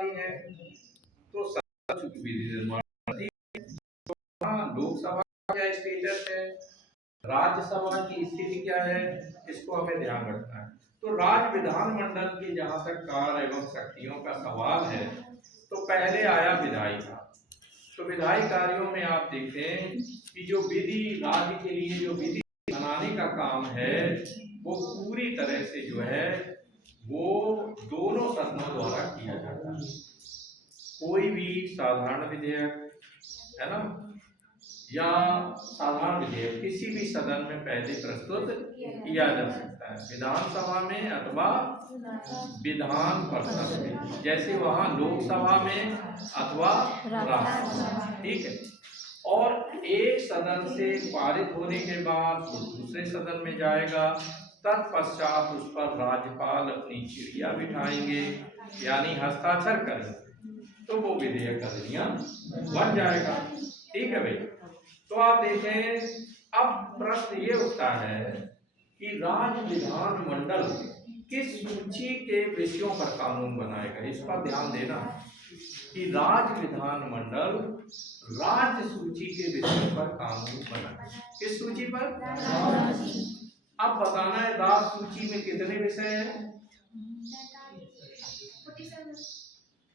वाली है तो विधि निर्माण करती है। हाँ, लोकसभा का क्या स्टेटस है, राज्यसभा की स्थिति क्या है, इसको हमें ध्यान रखना है। तो राज्य विधानमंडल के जहां तक कार्य एवं शक्तियों का सवाल है तो पहले आया विधायी कार्य। तो विधायी कार्यों में आप देखें कि जो विधि राज्य के लिए जो विधि बनाने का काम है वो पूरी तरह से जो है वो दोनों सदनों द्वारा किया जाता है। कोई भी साधारण विधेयक है ना या साधारण विधेयक किसी भी सदन में पहले प्रस्तुत किया जा सकता है, विधानसभा में अथवा विधान परिषद में, जैसे वहां लोकसभा में अथवा राज्यसभा, ठीक है। और एक सदन से पारित होने के बाद वो दूसरे सदन में जाएगा, तत्पश्चात उस पर राज्यपाल अपनी चिड़िया बिठाएंगे यानी हस्ताक्षर करेंगे तो वो विधेयक अधिनियम बन जाएगा, ठीक है भाई। तो आप देखें, अब प्रश्न ये उठता है कि राज्य विधानमंडल किस सूची के विषयों पर कानून बनाएगा। इस पर ध्यान देना कि राज्य विधानमंडल राज्य सूची के विषयों पर कानून बनाएगा। किस सूची पर? अब बताना है राज्य सूची में कितने विषय हैं,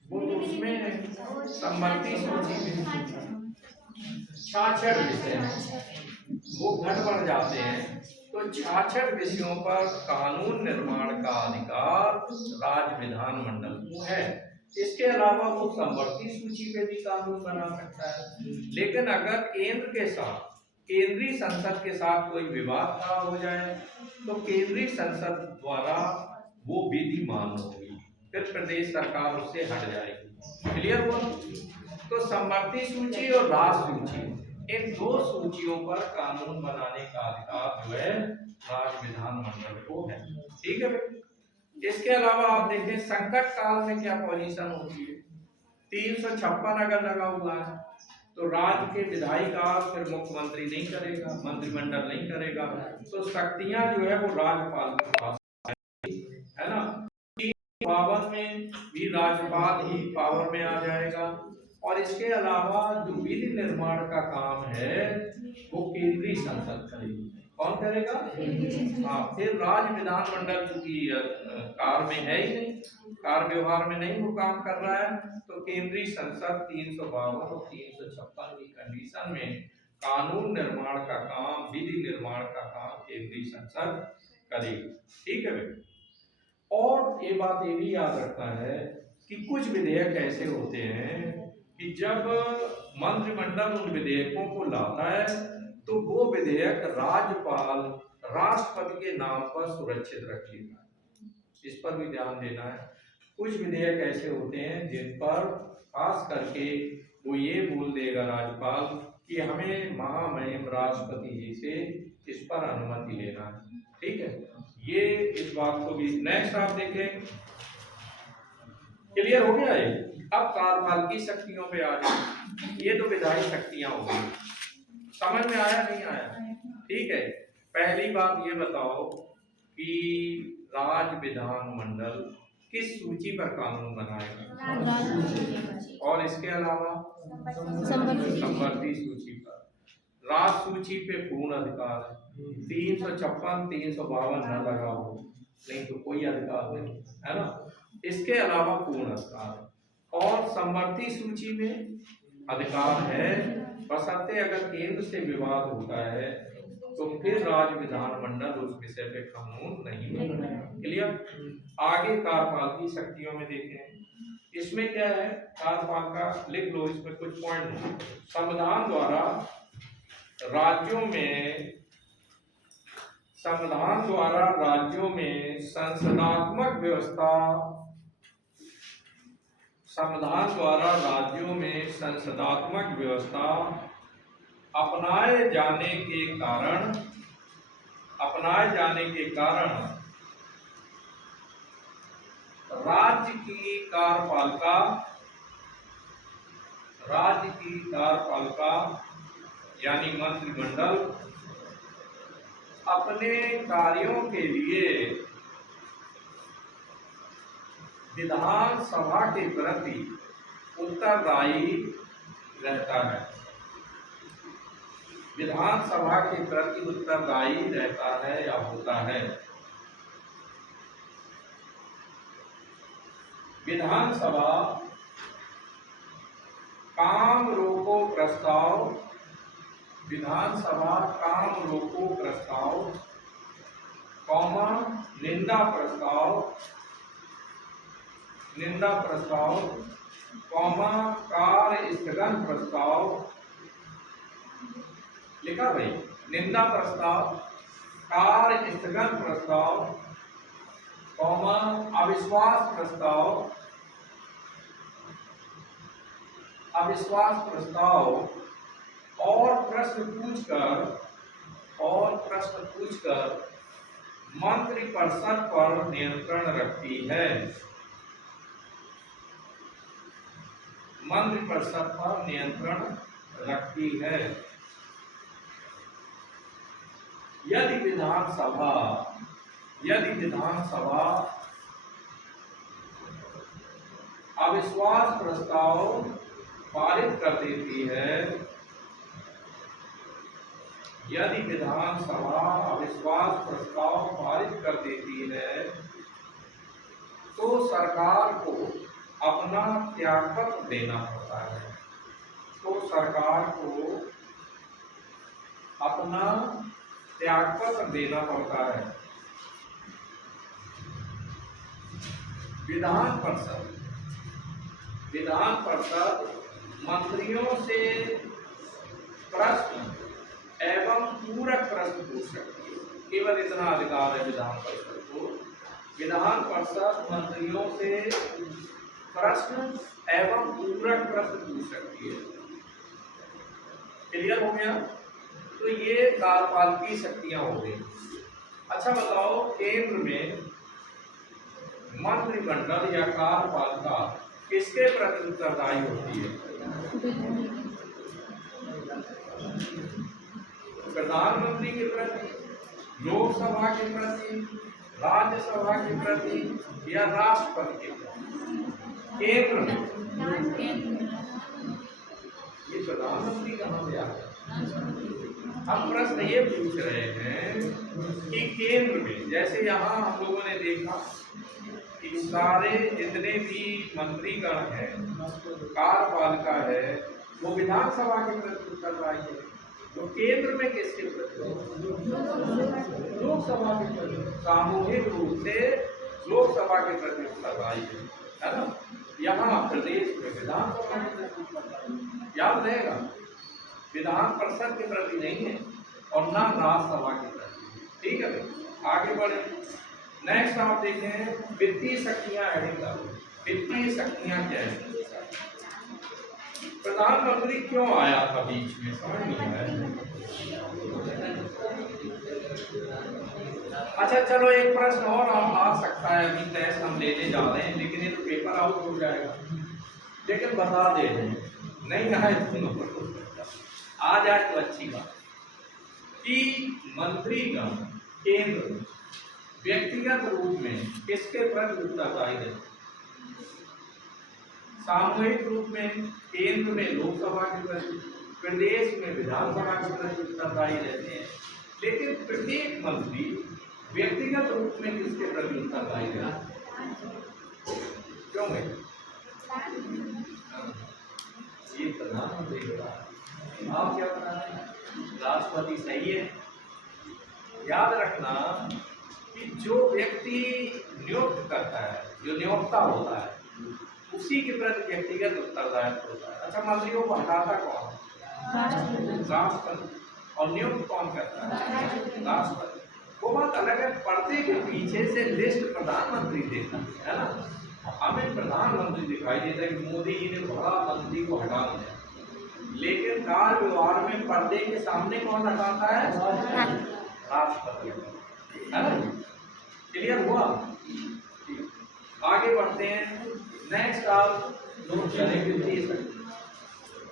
वो तो उसमें संबंधी सूची में 66 विषय वो घट बढ़ जाते हैं। तो 66 विषयों पर कानून निर्माण का अधिकार राज्य विधानमंडल को है। इसके अलावा वो संवर्ती सूची पे भी कानून बना सकता है। लेकिन अगर केंद्र के साथ केंद्रीय संसद के साथ कोई विवाद खड़ा हो जाए तो केंद्रीय संसद द्वारा वो विधि मान्य होगी, फिर प्रदेश सरकार उससे हट जाएगी। क्लियर हुआ? तो संवर्ती सूची और राज्य सूची, इन दो सूचियों पर कानून बनाने का अधिकार जो है राज्य विधानमंडल को है, ठीक है भाई। इसके अलावा आप देखें संकट काल में क्या पोजीशन होती है। 356 अगर लगा हुआ है तो राज्य के विधायी कार्य फिर मुख्यमंत्री नहीं करेगा, मंत्रिमंडल नहीं करेगा, तो शक्तियां जो है वो राज्यपाल के पास है ना। 352 में भी राज्यपाल ही पावर में आ जाएगा। और इसके अलावा जो विधि निर्माण का काम है वो केंद्रीय संसद करेगी। कौन करेगा? हाँ, फिर राज्य विधानमंडल चूंकि कार्य में है ही नहीं, कार्य व्यवहार में नहीं वो काम कर रहा है, तो केंद्रीय संसद 352 और 356 की कंडीशन में कानून निर्माण का काम, विधि निर्माण का काम केंद्रीय संसद करेगी, ठीक है भाई। और ये बात ये भी याद रखना है कि कुछ विधेयक ऐसे होते हैं कि जब मंत्रिमंडल उन विधेयकों को लाता है तो वो विधेयक राज्यपाल राष्ट्रपति के नाम पर सुरक्षित रखेगा। इस पर भी ध्यान देना है। कुछ विधेयक ऐसे होते हैं जिन पर खास करके वो ये बोल देगा राज्यपाल कि हमें महामहिम राष्ट्रपति जी से इस पर अनुमति लेना है, ठीक है। ये इस बात को भी नेक्स्ट आप देखें, क्लियर हो गया है। अब कार्यपालिकी शक्तियों पे आ जाए। ये तो विधायी शक्तियां हो गई, समझ में आया नहीं आया? ठीक है, पहली बात ये बताओ कि राज्य विधानमंडल किस सूची पर कानून बनाएगा, और इसके अलावा संवर्ती सूची पर। राज्य सूची पे पूर्ण अधिकार है, 356 352 न लगा हो नहीं तो कोई अधिकार नहीं, है ना। इसके अलावा पूर्ण अधिकार, और संवर्ती सूची में अधिकार है, बशर्ते अगर केंद्र से विवाद होता है तो फिर राज्य विधानमंडल उस विषय पे कानून नहीं बनाएगा। क्लियर? आगे कार्यपालिकी शक्तियों में देखें, इसमें क्या है, कार्यपालिका लिख लो, इसमें कुछ पॉइंट। संविधान द्वारा राज्यों में संसदात्मक व्यवस्था, संविधान द्वारा राज्यों में संसदात्मक व्यवस्था अपनाए जाने के कारण राज्य की कार्यपालिका यानी मंत्रिमंडल अपने कार्यों के लिए विधानसभा के प्रति उत्तरदायी रहता है। विधानसभा के प्रति उत्तरदायी रहता है या होता है। विधानसभा काम रोको प्रस्ताव, विधानसभा काम रोको प्रस्ताव, कौमा निंदा प्रस्ताव, निंदा प्रस्ताव, कौमा कार्य स्थगन प्रस्ताव, लिखा भाई, निंदा प्रस्ताव, कार्य स्थगन प्रस्ताव, कौमा अविश्वास प्रस्ताव, अविश्वास प्रस्ताव और प्रश्न पूछकर मंत्रिपरिषद पर नियंत्रण रखती है। मंत्रिपरिषद पर नियंत्रण रखती है। यदि विधानसभा अविश्वास प्रस्ताव पारित कर देती है, यदि विधानसभा अविश्वास प्रस्ताव पारित कर देती है तो सरकार को अपना त्यागपत्र देना पड़ता है। तो सरकार को अपना त्यागपत्र देना पड़ता है। विधान परिषद मंत्रियों से प्रश्न एवं पूरक प्रश्न पूछ सकती है। केवल इतना अधिकार है विधान परिषद को। विधान परिषद मंत्रियों से प्रश्न एवं पूरक प्रश्न पूछ सकती है। क्लियर हो गया? तो ये कार्यपालकीय शक्तियां हो गई। अच्छा बताओ, केंद्र में मंत्रिमंडल या कार्यपालिका किसके प्रति उत्तरदायी होती है? प्रधानमंत्री के प्रति, लोकसभा के प्रति, राज्यसभा के प्रति या राष्ट्रपति के प्रति? केंद्र में ये प्रधानमंत्री कहाँ से आ गया? हम प्रश्न ये पूछ रहे हैं कि केंद्र में, जैसे यहाँ हम लोगों ने देखा कि सारे जितने भी मंत्रीगण हैं, कार्यपालिका है, वो विधानसभा के प्रति उत्तरदायी है। तो केंद्र में किसके प्रति? लोकसभा के प्रति। सामूहिक रूप से लोकसभा के प्रति उत्तरदायी है ना। यहाँ प्रदेश में विधानसभा के प्रति उत्तरदायी, याद रहेगा, विधान परिषद के प्रति नहीं है और ना राज्यसभा के प्रति। ठीक है भाई, आगे बढ़े। नेक्स्ट आप देखें वित्तीय शक्तियां एडिंग करो। वित्तीय शक्तियां क्या है? प्रधानमंत्री क्यों आया था बीच में, समझ नहीं आया। अच्छा चलो, एक प्रश्न और आ सकता है, अभी टेस्ट हम लेने जा रहे हैं, लेकिन ये तो पेपर आउट हो जाएगा। लेकिन बता दे रहे हैं, नहीं आए तो आ जाए तो अच्छी बात कि मंत्रीगण केंद्र व्यक्तिगत रूप में किसके प्रति उत्तरदायी है? सामूहिक रूप में केंद्र में लोकसभा के प्रति, प्रदेश में विधानसभा के प्रति उत्तरदायी रहते हैं। लेकिन प्रत्येक मंत्री व्यक्तिगत रूप में किसके प्रति उत्तरदायी रहते हैं? क्यों है ये प्रधानमंत्री? आप क्या बता रहे हैं? राष्ट्रपति सही है। याद रखना कि जो व्यक्ति नियुक्त करता है, जो नियोक्ता होता है, उसी के प्रति व्यक्तिगत उत्तरदायित्व होता है। अच्छा, मंत्रियों को हटाता कौन? राष्ट्रपति। और नियुक्त कौन करता है? राष्ट्रपति। वो बात अलग है, पर्दे के पीछे से लिस्ट प्रधानमंत्री देता है ना। हमें प्रधानमंत्री दिखाई देता है कि मोदी जी ने बड़ा मंत्री को हटा दिया, लेकिन कार्य व्यवहार में पर्दे के सामने कौन हटाता है? राष्ट्रपति, है ना। क्लियर हुआ? आगे बढ़ते हैं। नेक्स्ट आप नोट करेंगे।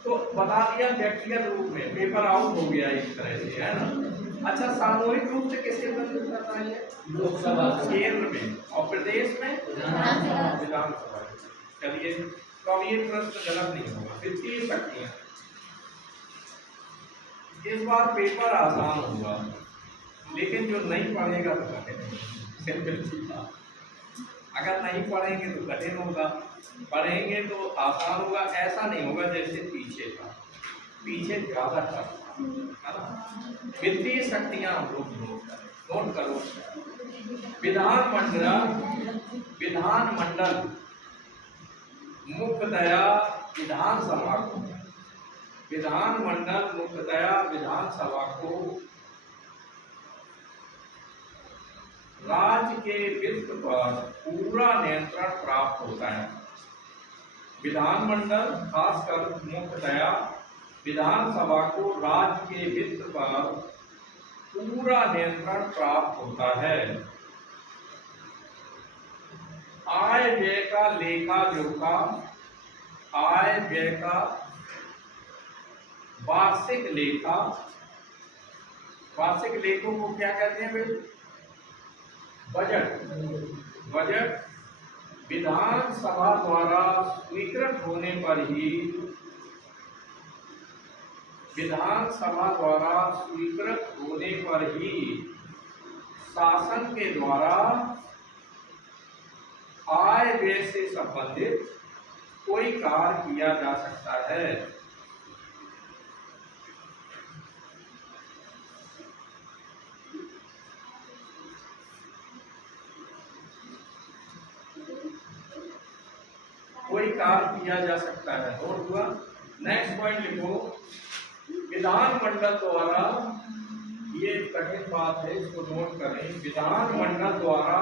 तो बता दिया व्यक्तिगत रूप में, पेपर आउट हो गया एक तरह से, है ना। अच्छा, सामूहिक रूप से किसके प्रति करता है? लोकसभा केंद्र में, और प्रदेश में विधानसभा। चलिए, तो अब ये प्रश्न गलत नहीं होगा। वित्तीय शक्तियां, इस बार पेपर आसान होगा, लेकिन जो नहीं पढ़ेगा तो कठिन। अगर नहीं पढ़ेंगे तो कठिन होगा, पढ़ेंगे तो आसान होगा। ऐसा नहीं होगा जैसे पीछे था, पीछे ज्यादा टफ था, है ना। वित्तीय शक्तियां हम लोग नोट करो। विधानमंडल मुख्यतया विधानसभा को, विधानमंडल मुख्यतया विधानसभा को राज्य के वित्त पर पूरा नियंत्रण प्राप्त होता है। विधानमंडल खासकर मुख्यतया विधानसभा को राज्य के वित्त पर पूरा नियंत्रण प्राप्त होता है। आय व्यय का लेखा जोखा, आय व्यय का वार्षिक लेखा, वार्षिक लेखों को क्या कहते हैं भाई? बजट। बजट विधानसभा द्वारा स्वीकृत होने पर ही, विधानसभा द्वारा स्वीकृत होने पर ही शासन के द्वारा आय व्यय से संबंधित कोई कार्य किया जा सकता है। कोई कार्य किया जा सकता है। नोट हुआ? नेक्स्ट पॉइंट लिखो। विधानमंडल द्वारा, ये कठिन बात है, इसको नोट करें। विधानमंडल द्वारा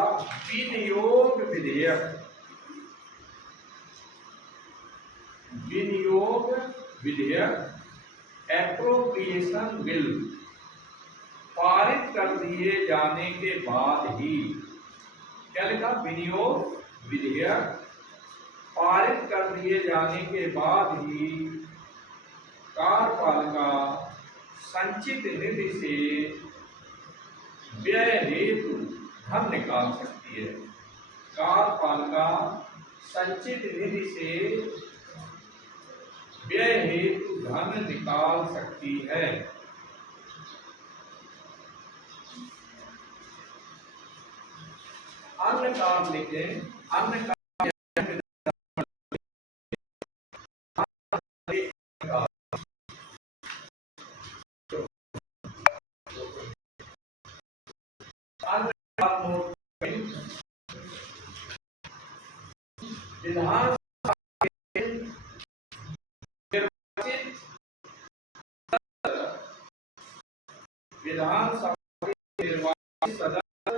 विनियोग विधेयक, विनियोग विधेयक, एप्रोप्रिएशन बिल पारित कर दिए जाने के बाद ही, क्या लिखा? विनियोग विधेयक पारित कर दिए जाने के बाद ही कार्यपालिका संचित निधि से व्यय हेतु धन निकाल सकती है। कार्यपालिका संचित निधि से व्यय हेतु धन निकाल सकती है। अन्य काम लिखें। अन्य काम विधान विधानसभा के निर्वाचित सदस्य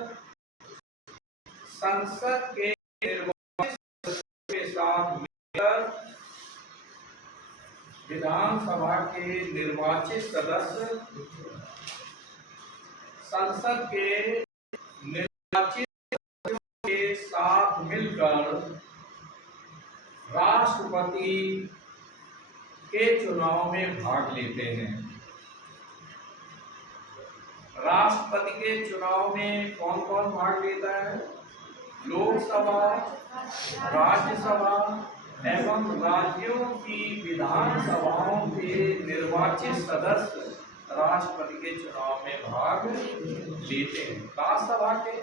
संसद के निर्वाचित सदस्यों के साथ मिलकर, विधानसभा के निर्वाचित सदस्य संसद के निर्वाचित सदस्यों के साथ मिलकर राष्ट्रपति के चुनाव में भाग लेते हैं। राष्ट्रपति के चुनाव में कौन कौन भाग लेता है? लोकसभा, राज्यसभा एवं राज्यों की विधानसभाओं के निर्वाचित सदस्य राष्ट्रपति के चुनाव में भाग लेते हैं। राज्यसभा के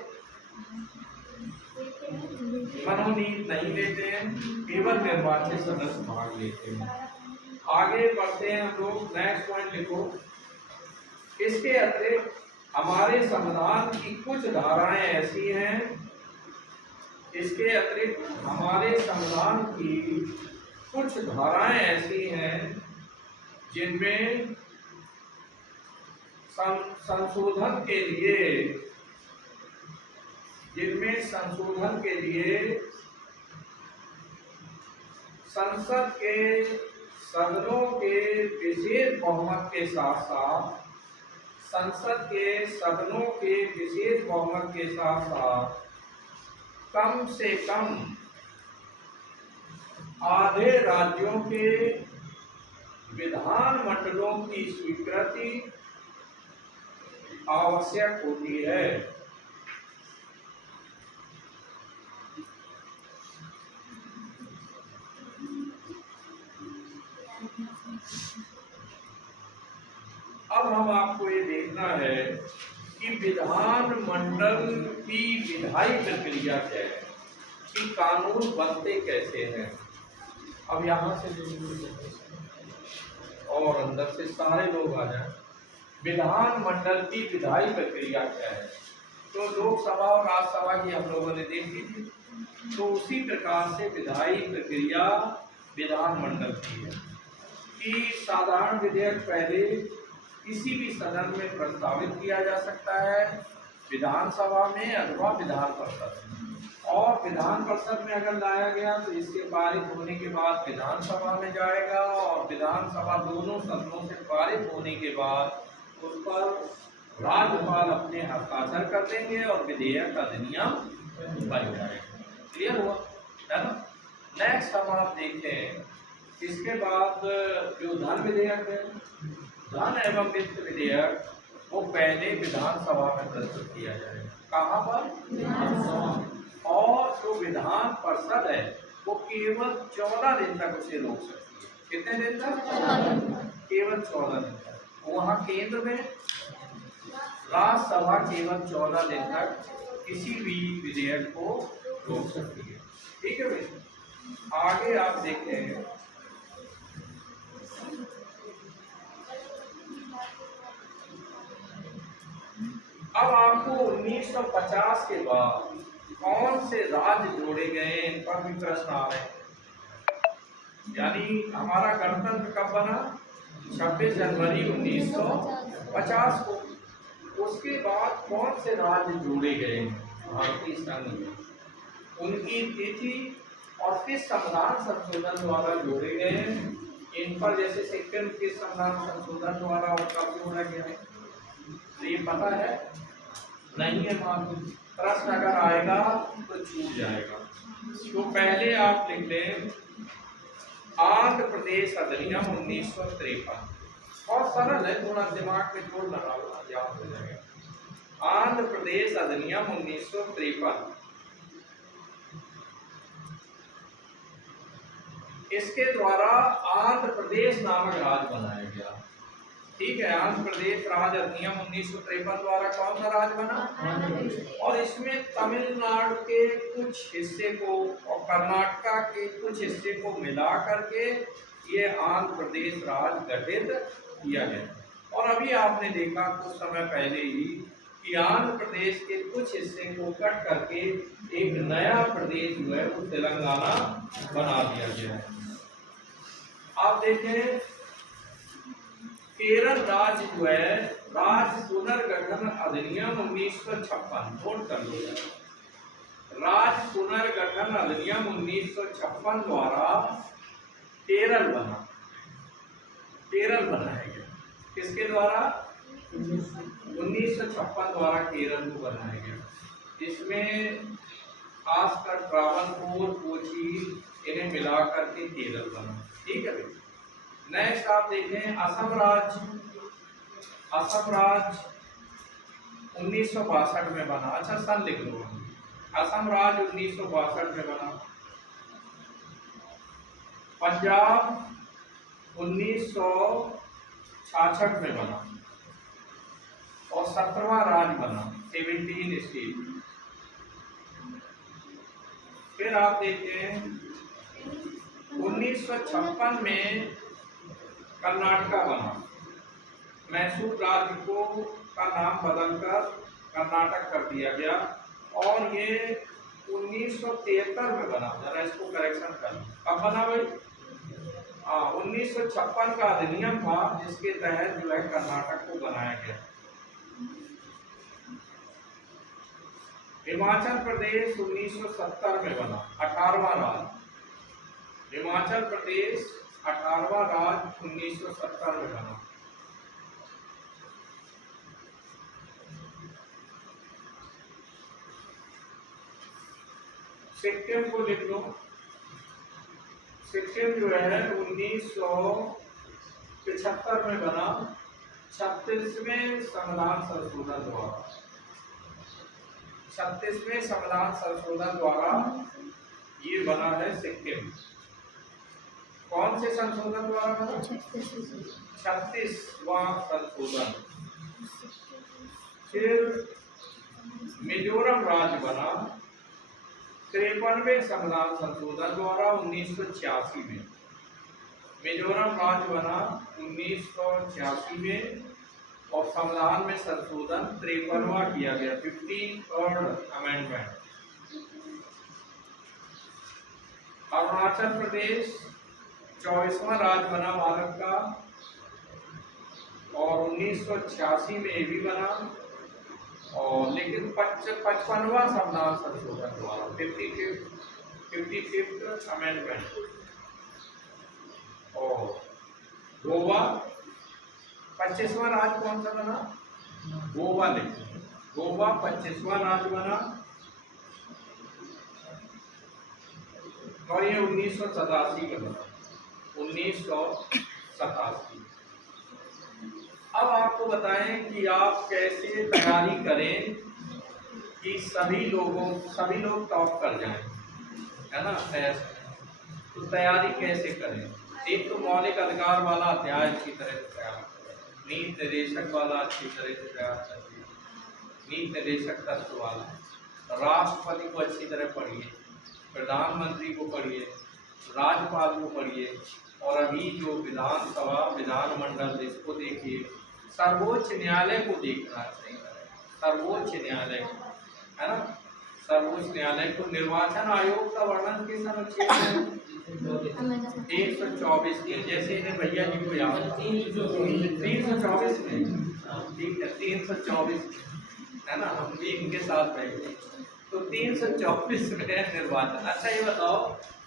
मनोनीत नहीं लेते हैं, केवल निर्वाचित सदस्य भाग लेते हैं। आगे बढ़ते हैं हम लोग। नेक्स्ट पॉइंट लिखो। इसके अतिरिक्त हमारे संविधान की कुछ धाराएं ऐसी हैं, इसके अतिरिक्त हमारे संविधान की कुछ धाराएं ऐसी हैं जिनमें संशोधन के लिए संसद के सदनों के विशेष बहुमत के साथ साथ, संसद के सदनों के विशेष बहुमत के साथ साथ कम से कम आधे राज्यों के विधानमंडलों की स्वीकृति आवश्यक होती है। अब हम आपको ये देखना है कि विधान मंडल की विधायी प्रक्रिया क्या है, कि कानून बनते कैसे हैं। अब यहाँ से और अंदर से सारे लोग आ जाएं। विधान मंडल की विधायी प्रक्रिया क्या है, तो लोकसभा और राज्यसभा की हम लोगों ने देखी थी, तो उसी प्रकार से विधायी प्रक्रिया विधान मंडल की है कि साधारण विधेयक पहले किसी भी सदन में प्रस्तावित किया जा सकता है, विधानसभा में अथवा विधान परिषद में। और विधान परिषद में अगर लाया गया तो इसके पारित होने के बाद विधानसभा में जाएगा, और विधानसभा दोनों सदनों से पारित होने के बाद उस पर राज्यपाल अपने हस्ताक्षर कर देंगे और विधेयक अधिनियम बन जाएगा। क्लियर हुआ है ना। नेक्स्ट हम आप देखें, इसके बाद जो धन विधेयक है, धन एवं वित्त विधेयक, वो पहले विधानसभा में प्रस्तुत किया जाएगा। कहाँ पर? विधानसभा। और जो विधान परिषद है वो केवल 14 दिन तक उसे रोक सकती है। कितने दिन तक? केवल 14 दिन तक। वहाँ केंद्र में राज्यसभा केवल 14 दिन तक किसी भी विधेयक को रोक सकती है। ठीक है भाई। आगे आप देखें, अब आपको 1950 के बाद कौन से राज्य जोड़े गए, इन पर भी प्रश्न आ रहे हैं। यानी हमारा गणतंत्र कब बना? 26 जनवरी 1950 को। उसके बाद कौन से राज्य जोड़े गए भारतीय संघ में, उनकी तिथि और किस संविधान संशोधन द्वारा जोड़े गए हैं, इन पर जैसे सिक्किम किस संविधान संशोधन द्वारा और कब जोड़ा गया है, तो ये पता है? नहीं है। प्रश्न अगर आएगा तो छूट जाएगा। तो पहले आप लिख लें आंध्र प्रदेश अधिनियम 1953। बहुत सरल है, थोड़ा दिमाग में जोर लगाना, याद हो जाएगा। आंध्र प्रदेश अधिनियम 1953, इसके द्वारा आंध्र प्रदेश नामक राज्य बनाया गया। ठीक है। आंध्र प्रदेश राज्य अधिनियम 1953 द्वारा कौन सा राज्य बना? और इसमें तमिलनाडु के कुछ हिस्से को और कर्नाटका के कुछ हिस्से को मिला करके ये आंध्र प्रदेश राज्य गठित किया गया। और अभी आपने देखा कुछ समय पहले ही कि आंध्र प्रदेश के कुछ हिस्से को कट करके एक नया प्रदेश जो है वो तेलंगाना बना दिया गया है। आप देखें, केरल राज्य जो है राज्य पुनर्गठन अधिनियम 1956, नोट कर लो। राज्य पुनर्गठन अधिनियम 1956 द्वारा केरल बना। केरल बनाया गया किसके द्वारा? 1956 द्वारा केरल को बनाया गया। इसमें खासकर ट्रावनकोर, कोची, इन्हें मिलाकर के केरल बना। ठीक है भाई। नेक्स्ट आप देखें असम राज्य। असम राज्य 1962 में बना। अच्छा सन लिख लो। असम राज्य 1962 में बना। पंजाब 1966 में बना और 17वां राज्य बना, 17 स्टेट। फिर आप देखें 1956 में कर्नाटका बना। मैसूर राज्य को का नाम बदलकर कर्नाटक कर दिया गया और ये 1973 में बना। जरा इसको करेक्शन कर। कब बना भाई? 1956 का अधिनियम था जिसके तहत जो है कर्नाटक को बनाया गया। हिमाचल प्रदेश 1970 में बना, 18वां राज्य। हिमाचल प्रदेश 18वां राज्य 1970 में बना। सिक्किम को लिख लो। सिक्किम जो है 1975 में बना 36वें संविधान संशोधन द्वारा 36वें संविधान संशोधन द्वारा ये बना है सिक्किम। कौन से संशोधन द्वारा बना? 36वां संशोधन। फिर मिजोरम राज्य बना 53वें संविधान संशोधन द्वारा 1986 में। मिजोरम राज्य बना 1986 में और संविधान में संशोधन 53वां किया गया, 53rd अमेंडमेंट। अरुणाचल प्रदेश 24वां राज्य बना भारत का और 1986 में ये भी बना, और लेकिन 55वां संविधान संशोधन द्वारा 55th अमेंडमेंट। और गोवा 25वां राज्य कौन सा बना? गोवा। लेकिन गोवा 25वां राज्य बना और ये 1987 में बना, 1987। अब आपको बताएं कि आप कैसे तैयारी करें कि सभी लोग टॉप कर जाएं, है ना टेस्ट। तो तैयारी कैसे करें? एक तो मौलिक अधिकार वाला अध्याय अच्छी तरह से तैयार करें, नीति निर्देशक वाला अच्छी तरह से तैयार करिए, नीति निर्देशक तत्व वाला, राष्ट्रपति को अच्छी तरह पढ़िए, प्रधानमंत्री को पढ़िए, राज्यपाल को पढ़िए, और अभी जो विधानसभा विधानमंडल इसको देखिए, सर्वोच्च न्यायालय को देखना चाहिए, सर्वोच्च न्यायालय है ना, सर्वोच्च न्यायालय को। निर्वाचन आयोग का वर्णन किस अनुच्छेद में? 124 के। जैसे इन्हें भैया जी को याद 324 में, ठीक है 324 है ना, हम भी इनके साथ बैठे। तो 324 में निर्वाचन। अच्छा ये बताओ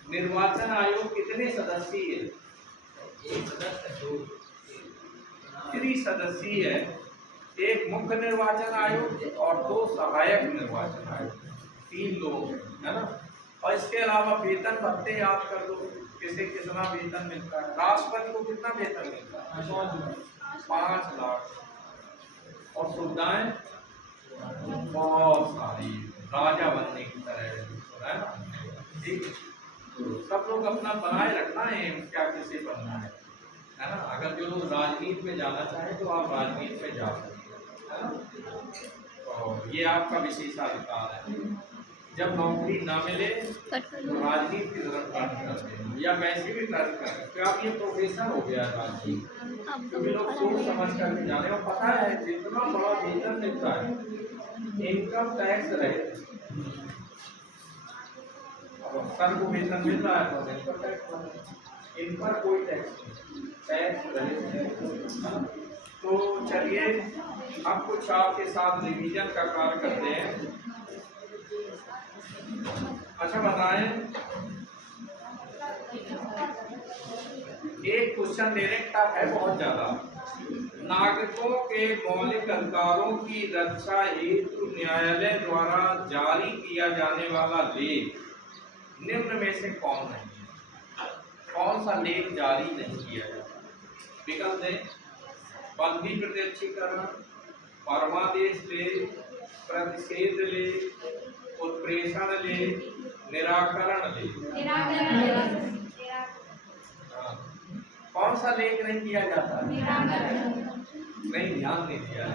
निर्वाचन आयोग कितने सदस्यीय है? एक सदस्य, 3 सदस्यीय है। एक मुख्य निर्वाचन आयोग और 2 सहायक निर्वाचन आयोग, 3 लोग है ना। और इसके अलावा वेतन भत्ते याद कर दो, किसे कितना वेतन मिलता है। राष्ट्रपति को कितना वेतन मिलता है? 5 लाख। और सुविधाएं बहुत सारी, राजा बनने की तरह है ना, ठीक। सब लोग अपना बनाए रखना है क्या, किसे बनना है ना। अगर जो लोग राजनीति में जाना चाहे तो आप राजनीति में जा सकते हैं, है ना। और ये आपका विशेषाधिकार है। जब नौकरी ना मिले तो राजनीति की तरफ टर्न करते हैं, या वैसे भी टर्न करें, तो आप ये प्रोफेशन हो गया राजनीति। क्योंकि लोग सोच समझ कर जाने, और पता है जितना बड़ा वेतन मिलता है इनकम टैक्स रहे, सर को वेतन मिल रहा है तो इनकम टैक्स, इन पर कोई टैक्स रहे। तो चलिए अब कुछ आपके साथ रिवीजन का कार्य करते हैं। अच्छा बताएं, एक क्वेश्चन डायरेक्ट है बहुत ज्यादा। नागरिकों के मौलिक अधिकारों की रक्षा हेतु न्यायालय द्वारा जारी किया जाने वाला लेख निम्न में से कौन है? कौन सा लेख जारी नहीं किया जाता? विकल्प दें। बंदी प्रत्यक्षीकरण, परमादेश लेख, प्रतिषेध लेख, उत्प्रेषण लेख, निराकरण लेख। कौन सा लेख नहीं किया जाता? नहीं, ध्यान नहीं दिया,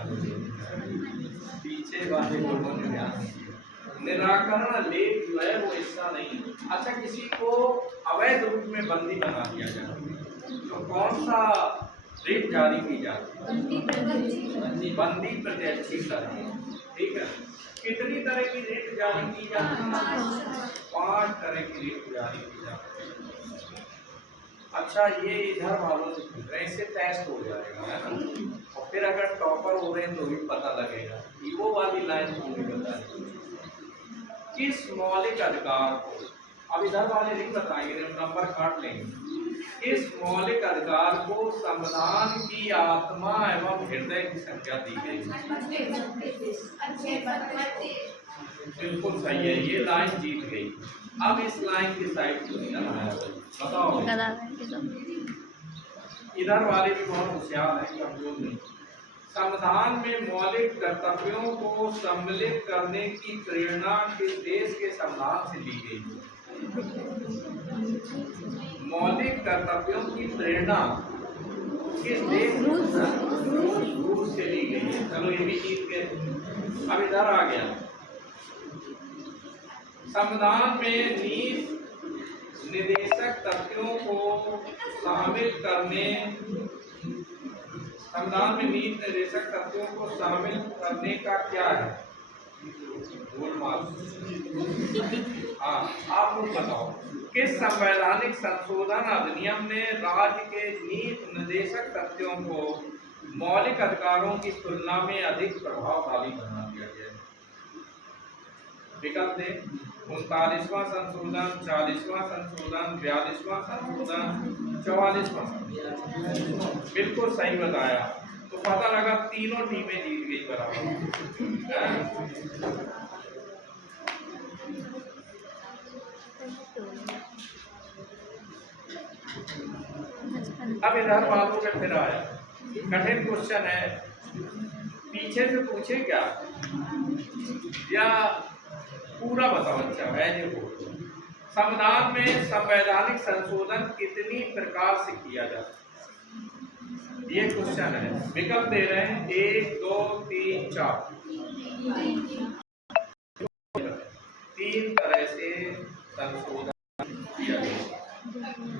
पीछे वाले लोगों ने ध्यान नहीं दिया। निराकरण लेख जो है वो हिस्सा नहीं। अच्छा, किसी को अवैध रूप में बंदी बना दिया जाए तो कौन सा रेट जारी की जाती है? बंदी प्रत्यक्षीकरण, ठीक है। कितनी तरह की रेट जारी की जाती है? 5 तरह की रेट जारी की जाती है। अच्छा, ये इधर वालों से पूछ रहे हैं, इससे टेस्ट हो जाएगा, है ना। और फिर अगर टॉपर हो रहे हैं तो भी पता लगेगा। वो वाली लाइन को भी बताइए, किस मौलिक अधिकार को, अब इधर वाले नहीं बताएंगे, नंबर काट लेंगे। किस मौलिक अधिकार को संविधान की आत्मा एवं हृदय की संज्ञा दी गई? बिल्कुल सही है, ये लाइन जीत गई। अब इस लाइन की साइड बताओ। इधर वाले भी बहुत होशियार है, कमजोर नहीं। संविधान में मौलिक कर्तव्यों को सम्मिलित करने की प्रेरणा किस देश के संविधान से ली गई? मौलिक कर्तव्यों की प्रेरणा किस देश रूस से ली गई है? चलो ये भी जीत गए। अब इधर आ गया, संविधान में नीति निर्देशक तथ्यों को शामिल करने, संविधान में नीति निर्देशक तथ्यों को शामिल करने का क्या है? हाँ, आप लोग बताओ, किस संवैधानिक संशोधन अधिनियम ने राज्य के नीति निर्देशक तथ्यों को मौलिक अधिकारों की तुलना में अधिक प्रभावशाली बना दिया गया? विकल्प दें, 39वां संशोधन, 40वां संशोधन, 42वां संशोधन, 44वां संशोधन। बिल्कुल सही बताया। तो पता लगा तीनों टीमें जीत गई बराबर। अब इधर बातों में फिर आया, कठिन क्वेश्चन है, पीछे से पूछे क्या या पूरा बताओ? अच्छा है जो संविधान में संवैधानिक संशोधन कितनी प्रकार से किया जाता है? ये क्वेश्चन है। विकल्प दे रहे हैं 1, 2, 3, 4। 3 तरह से संशोधन किया जाता,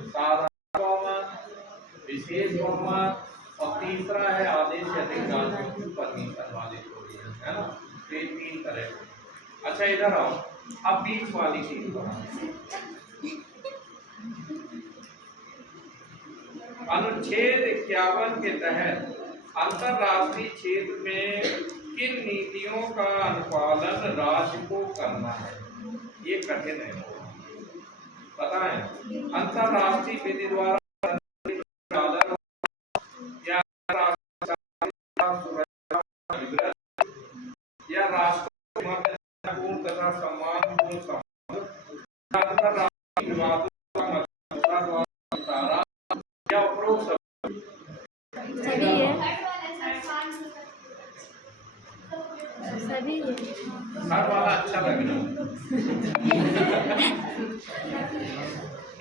साधारण बहुमत, विशेष बहुमत, और तीसरा है आधे से अधिक राज्यों की परमिशन वाले प्रोविजन, है ना? ये 3 तरह। अच्छा इधर आओ, अब बीच वाली चीज अनुच्छेद 51 के तहत अंतरराष्ट्रीय क्षेत्र में किन नीतियों का अनुपालन राज्य को करना है? ये कठिन है, पता है? अंतरराष्ट्रीय विधि द्वारा या राष्ट्र तथा सम्मानपूर्ण विवादों का या उपरोक्त सभी हर वाला अच्छा लग रहा है,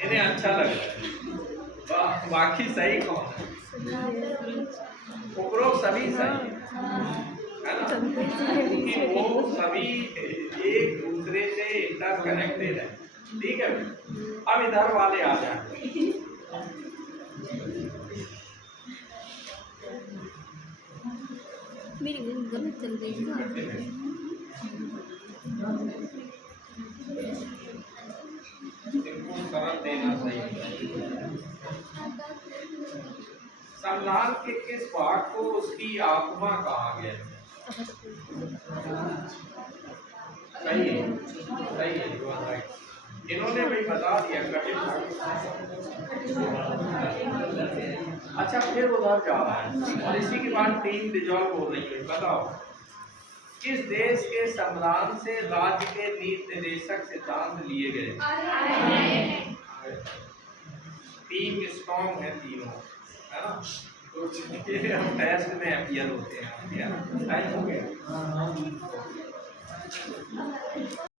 इन्हें अच्छा लग रहा है। बाकी सही कौन है? उपरोक्त सभी सही है ना, क्योंकि वो सभी एक दूसरे से इंटरकनेक्टेड है। ठीक है, अब इधर वाले आ जाए। मेरी गलत चल रही है। सरल देना सही। संविधान के किस भाग को उसकी आत्मा कहा गया है? सही है, सही है, यू आर राइट। इन्होंने भी बता दिया कठिन। अच्छा फिर उधर जा रहा है और इसी के बाद टीम डिजॉल्व हो रही है। बताओ, किस देश के संविधान से राज्य के नीति निर्देशक सिद्धांत लिए गए? टीम स्ट्रॉन्ग है तीनों, है ना? तो टेस्ट में अपियर होते हैं, टाइम हो गया।